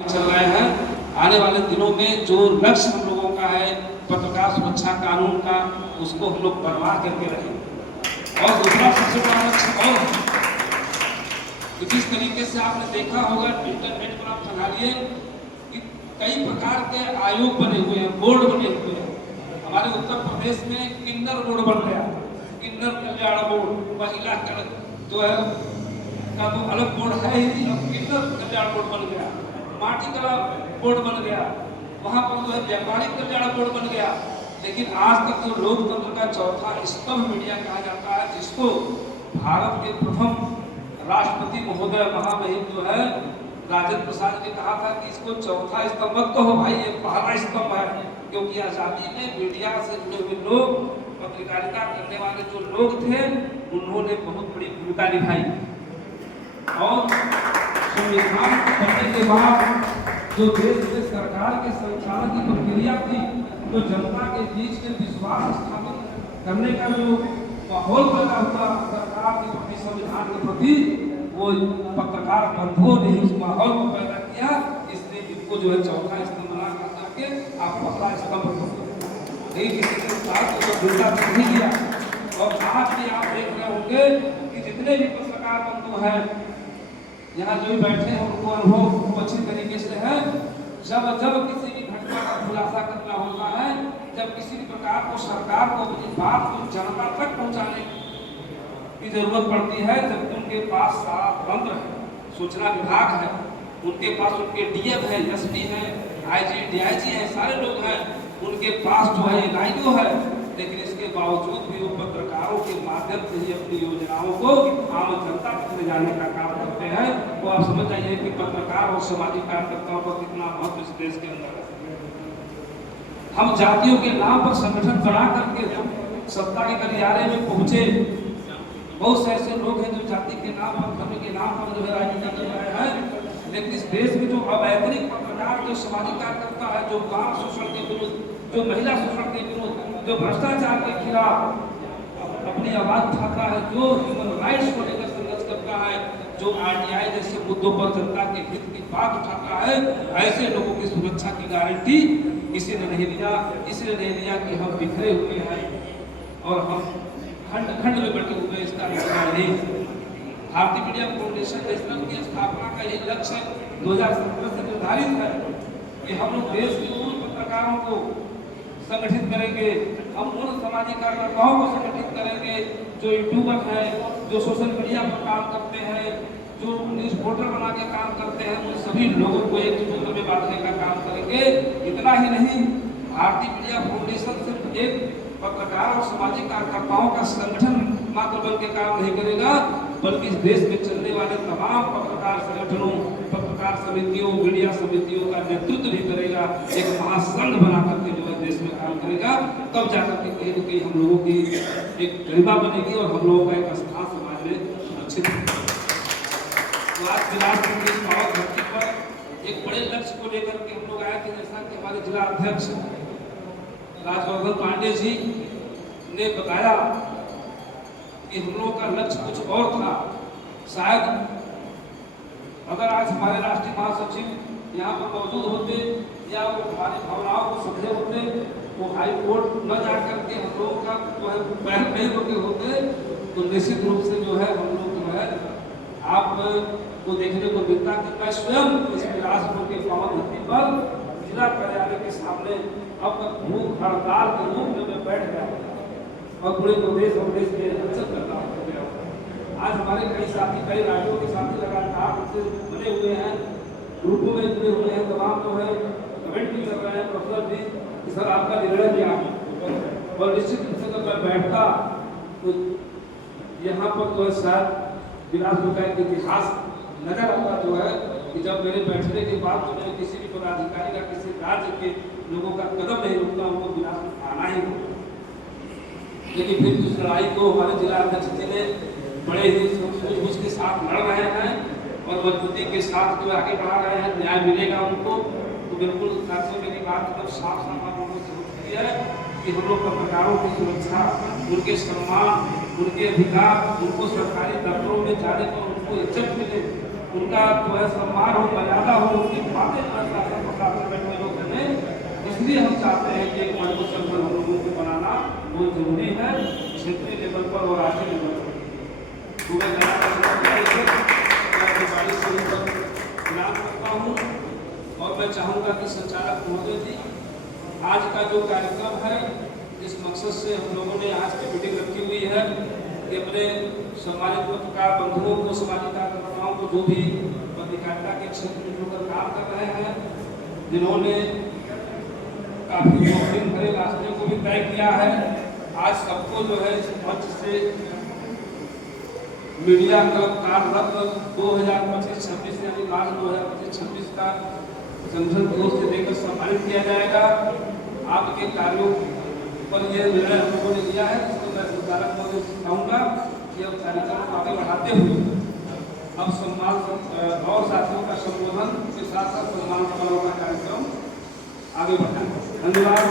चल रहे हैं। आने वाले दिनों में जो लक्ष्य हम लोगों का है पत्रकार सुरक्षा कानून का, उसको हम लोग बर्बाद करके रहेंगे। और दूसरा सबसे बड़ा लक्ष्य और कि जिस तरीके से आपने देखा होगा इंटरनेट पर आप संभालिए कि कई प्रकार के आयोग बने हुए हैं, बोर्ड बने हुए हैं। हमारे उत्तर प्रदेश में किन्नर बोर्ड बन गया, किन्नर कल्याण बोर्ड, महिला जो है का तो अलग बोर्ड है ही, अब किन्नर कल्याण बोर्ड बन गया, माटी कला बोर्ड बन गया, वहां पर जो है व्यापारिक कल्याण बोर्ड बन गया। लेकिन आज तक जो लोकतंत्र का चौथा स्तंभ मीडिया कहा जाता है, जिसको भारत के प्रथम राष्ट्रपति महोदय महामहिम जो है राजेंद्र प्रसाद ने कहा था कि इसको चौथा स्तंभ मत कहो भाई, ये पहला स्तंभ है। क्योंकि आजादी में मीडिया से जुड़े हुए लोग, पत्रकारिता करने वाले जो लोग थे, उन्होंने बहुत बड़ी भूमिका निभाई। और संविधान बनने के बाद जो देश में सरकार के संचालन की प्रक्रिया थी, तो जनता के बीच में विश्वास स्थापित करने का जो माहौल पैदा हुआ सरकार के प्रति, संविधान के प्रति, वो पत्रकार बंधुओं ने उस माहौल को पैदा किया। इसलिए इनको जो है चौथा स्तंभ बना करके आप पहला स्तंभ किसी के साथ जुड़ता नहीं किया। और आज भी आप देख रहे होंगे कि जितने भी पत्रकार बंधु हैं यहाँ जो भी बैठे हैं, उनको अनुभव अच्छी तरीके से है। जब किसी भी घटना का खुलासा करना होता है, जब किसी भी प्रकार को सरकार को अपनी बात को जनता तक पहुंचाने की जरूरत पड़ती है, जब उनके पास सारा तंत्र है, सूचना विभाग है, उनके पास उनके डीएम है, एसपी है, आईजी डीआईजी है, सारे लोग हैं, उनके पास जो है एनआईओ है, लेकिन इसके बावजूद भी वो पत्रकारों के माध्यम से ही अपनी योजनाओं को आम जनता तक ले जाने का काम करते हैं। तो आप समझ जाइए कि पत्रकार और सामाजिक कार्यकर्ताओं का कितना महत्व इस देश के अंदर है। हम जातियों के नाम पर संगठन बना करके सत्ता के गलियारे में पहुंचे। बहुत से ऐसे लोग हैं जो जाति के नाम पर, धर्म के नाम पर जो है राजनीति कर रहे हैं। लेकिन इस देश में जो अवैतनिक पत्रकार, जो सामाजिक कार्यकर्ता है, जो गांव शोषण के विरुद्ध, जो महिला शोषण के विरुद्ध, जो भ्रष्टाचार के खिलाफ अपनी आवाज उठाता है, जो ह्यूमन राइट्स को लेकर संघर्ष करता है, जो आरटीआई जैसे मुद्दों पर जनता के हित की बात उठाता है, ऐसे लोगों की सुरक्षा की गारंटी किसी ने नहीं दिया। इसलिए नहीं दिया कि हम बिखरे हुए हैं और हम खंड खंड में बटे हुए, इसका मतलब नहीं। भारतीय मीडिया फाउंडेशन नेशनल की स्थापना का ये लक्ष्य 2017 से निर्धारित है कि हम लोग देश के उन पत्रकारों को संगठित करेंगे, हम उन सामाजिक कार्यकर्ताओं को संगठित करेंगे जो यूट्यूबर हैं, जो सोशल मीडिया पर काम करते हैं, जो न्यूज पोर्टल बना के काम करते हैं, उन सभी लोगों को एक सूत्र में बांधने का काम करेंगे। इतना ही नहीं, भारतीय मीडिया फाउंडेशन सिर्फ एक पत्रकार और सामाजिक कार्यकर्ताओं का संगठन मात्र बन के काम नहीं करेगा, बल्कि इस देश में चलने वाले तमाम पत्रकार संगठनों, पत्रकार समितियों, मीडिया समितियों का नेतृत्व भी करेगा। एक महासंघ बना करके जो है देश में काम करेगा। तब जाकर के कहीं न कहीं हम लोगों की एक गरिमा बनेगी और हम लोगों का एक स्थान समाज में सुरक्षित होगा। तो आज बिलासपुर की पावन धरती पर एक बड़े लक्ष्य को लेकर के हम लोग आए कि जैसा कि हमारे जिला अध्यक्ष राजवर्धन पांडे जी ने बताया कि हम लोगों का लक्ष्य कुछ और था। शायद अगर आज हमारे राष्ट्रीय महासचिव यहाँ पर मौजूद होते या वो हमारी भावनाओं को समझे होते, वो हाई कोर्ट न जा करके हम लोगों का जो है पैर नहीं रोके होते, तो निश्चित रूप से जो है हम लोग जो है आप को देखने को मिलता कि मैं स्वयं इस बिलासपुर के पावन धरती पर जिला कार्यालय के सामने अब तक भूख हड़ताल के रूप में मैं बैठ गया और पूरे प्रदेश और देश के रक्षक करना हो गया। आज हमारे कई साथी, कई राज्यों के साथी लगातार उनसे बने हुए हैं, ग्रुपों में जुड़े हुए हैं, तमाम जो है कमेंट भी कर रहे हैं प्रोफेसर जी कि सर आपका निर्णय क्या है। और निश्चित रूप से जब मैं बैठता तो यहाँ पर जो है शायद बिलासपुर का एक इतिहास नजर आता जो है कि जब मेरे बैठने के बाद तो मैंने किसी भी पदाधिकारी का, किसी राज्य के लोगों का कदम नहीं रुकता, उनको बिलासपुर आना ही होगा। लेकिन फिर उस लड़ाई को हमारे जिला अध्यक्ष जी ने बड़े ही सूझबूझ के साथ लड़ रहे हैं और मजबूती के साथ जो आगे बढ़ा रहे हैं। न्याय मिलेगा उनको तो बिल्कुल साथियों मेरी बात एकदम साफ साफ आप लोगों से होती है कि हम लोग पत्रकारों की सुरक्षा, उनके सम्मान, उनके अधिकार, उनको सरकारी दफ्तरों में जाने पर उनको इज्जत मिले, उनका जो है सम्मान हो, मर्यादा हो, उनकी बातें जो है शासन प्रशासन में बैठे लोग सुने। इसलिए हम चाहते हैं कि एक मजबूत संगठन हम लोगों को बनाना बहुत जरूरी है, क्षेत्रीय लेवल पर और राज्य लेवल पर। मैं प्रणाम करता हूँ और मैं चाहूँगा कि संचालक महोदय जी आज का जो कार्यक्रम है, इस मकसद से हम लोगों ने आज की मीटिंग रखी हुई है कि अपने सामाजिक पत्रकार बंधुओं को, सामाजिक कार्यकर्ताओं को, जो भी पत्रकारिता के क्षेत्र में जुड़कर काम कर रहे हैं, जिन्होंने काफी जोखिम भरे रास्ते को भी तय किया है, आज सबको जो है इस मंच से मीडिया क्लब कार्यरत 2025-26 यानी मार्च 2025-26 का संगठन की ओर से देकर सम्मानित किया जाएगा। आपके कार्यों पर यह निर्णय हम लोगों ने लिया है, जिसको मैं संचालक महोदय से कहूँगा कि अब कार्यक्रम को आगे बढ़ाते हुए अब सम्मान और साथियों का संबोधन के साथ साथ सम्मान समारोह का कार्यक्रम आगे बढ़ाएं। धन्यवाद।